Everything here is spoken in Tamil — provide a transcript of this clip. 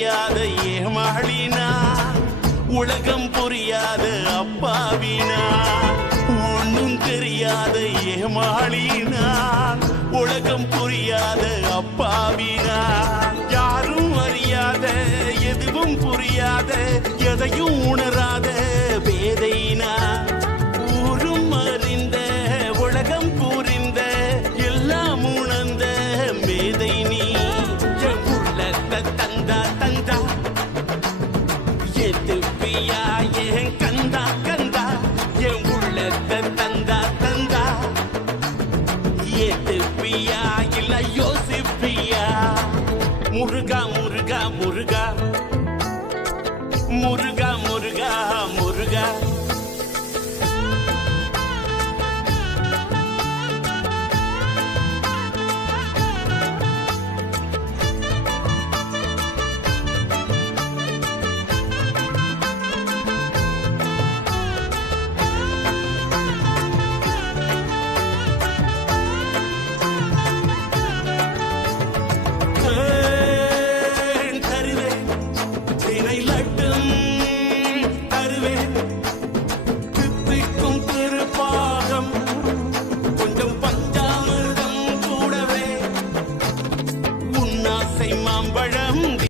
அறியாத ஏமாளினா உலகம் புரியாத அப்பாவினா ஒன்னும் தெரியாத ஏமாளினா உலகம் புரியாத அப்பாவினா யாரும் அறியாத எதுவும் புரியாத எதையும் உணராத பேதைனா ஊரும் அறிந்த உலகம் புரிந்த எல்லாம் உணர்ந்த மேதை நீ உள்ளத்தை தந்தா தந்தா எதுப்பியா ஏன் கந்தா கந்தா என் உள்ளத்தை தந்தா தந்தா எதுப்பியா இல்ல யோசிப்பியா முருகா முருகா முருகா முருகா